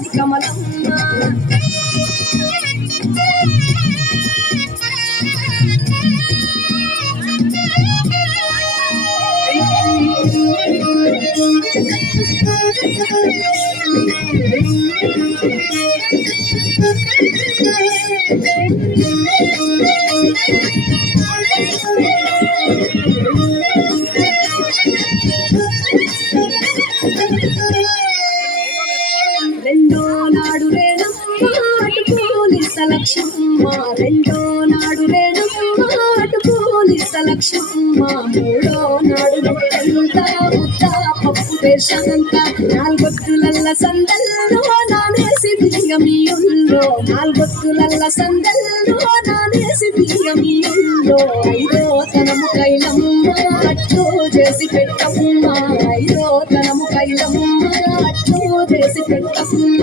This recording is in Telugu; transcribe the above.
కాని కమలమ్మ రెండో నాడు రేణమ్మ అటు పోలీస లక్ష్మమ్మ రెండో నాడు రేణమ్మ అటు పోలీస లక్ష్మమ్మ మూడో నాడు ముట్టంతా ముద్ద పప్పు వేషంత నాలుగొత్తులల్ల సందల్లో నానేసి బియ్యమియుల్లో నాలుగొత్తులల్ల సందల్లో నానేసి బియ్యమియుల్లో ఐదో తనము కైలమ్మ అట్లు చేసి పెట్టమ్మ ఐదో తనము కైలమ్మ అట్లు చేసి పెట్టమ్మ